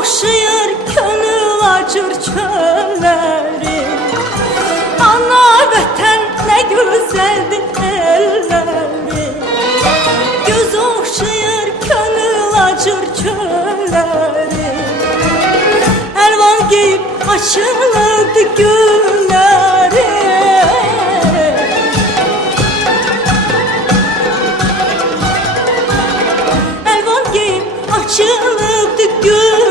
oxşayır könül acır çölləri. Ana vətən nə gözəldir elləri. Göz oxşayır könül acır çölləri. Əlvan geyib açılırdı gülləri. Əlvan geyib açılırdı gülləri.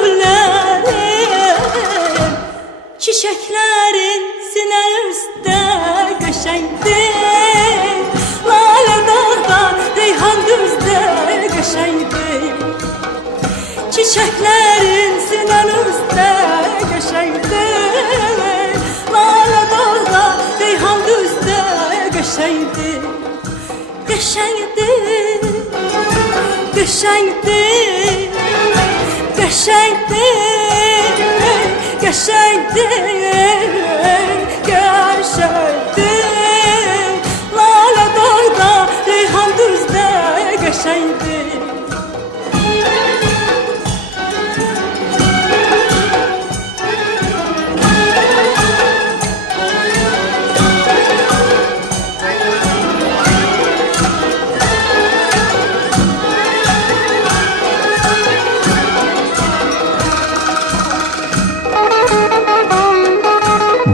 Çiçəklərin sinə üstə qəşəngdir. Lalə dağda, reyhan düzdə qəşəngdir. Çiçəklərin sinə üstə qəşəngdir. Lalə dağda, reyhan düzdə qəşəngdir. Qəşəngdir, qəşəngdir, qəşəngdir, qəşəngdir, qəşəngdir. Lalə dağda, reyhan düzdə qəşəngdir.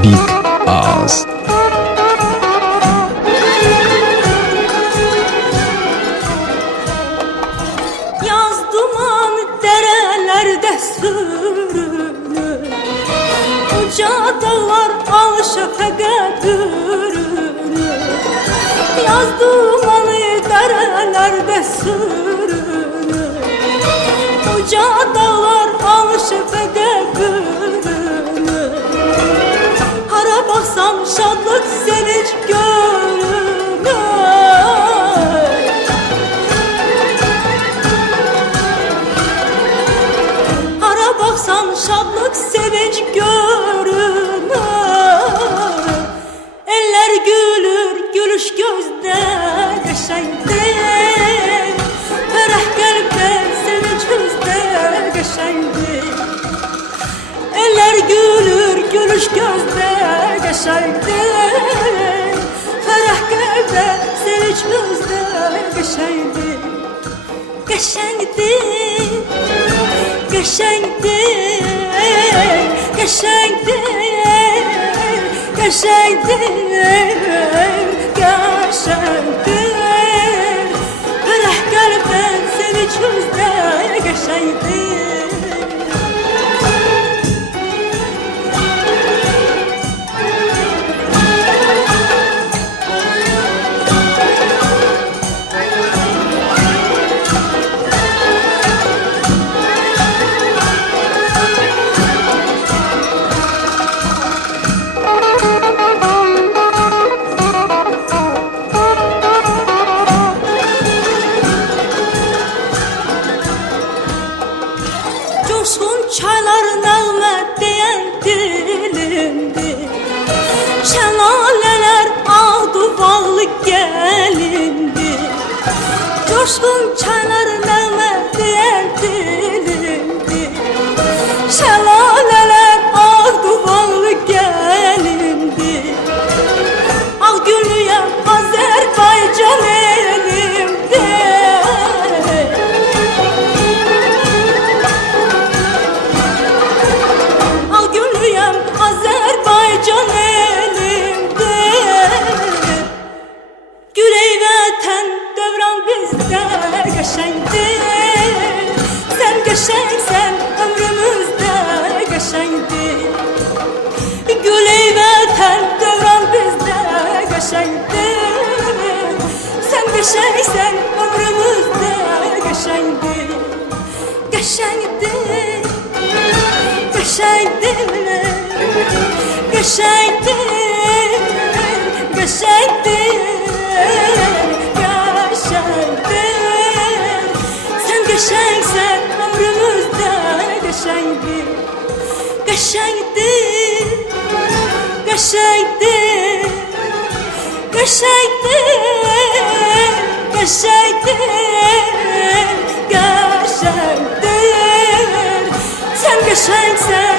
Big Ağız. Yaz duman dərələrdə sürünür. Uca dağlar al-şəfəqə bürünür. Yaz dumanı dərələrdə sürünür. Uca dağlar al-şəfəqə bürünür. Hara baxsam şadlıq sevinç görünür. Hara baxsam şadlıq sevinç görünür. Eller gülür, gülüş gözdə qəşəngdir. Fərəh qəlbdə, sevinç üzdə qəşəngdir. Eller gülür, gülüş gözdə qəşəngdir. Fərəh qəlbdə, sevinç üzdə qəşəngdir. Qəşəngdir, qəşəngdir, qəşəngdir, qəşəngdir, qəşəngdir. Fərəh qəlbdə, sevinç üzdə qəşəngdir. Coşqun çaylar nəğmə deyən dilimdir. Şəlalələr ağduvallı gəlindir. Coşqun çaylar nəğmə deyən dilimdir. Şəlalələr ağduvallı gəlindir. Ağ günlüyəm Azərbaycan elimdir. Ağ günlüyəm Azərbaycan elimdir. Güley vətən dövran bizdə qəşəngdir. Sən qəşəngsən ömrümüzdə qəşəngdir. Güley vətən dövran bizdə qəşəngdir. Sən qəşəngsən ömrümüzdə qəşəngdir. Qəşəngdir, qəşəngdir, qəşəngdir, qəşəngdir, qəşəngdir. Sən qəşəngsən ömrümüzdə qəşəngdir. Qəşəngdir, qəşəngdir, qəşəngdir, qəşəngdir, qəşəngdir. Sən geçenksen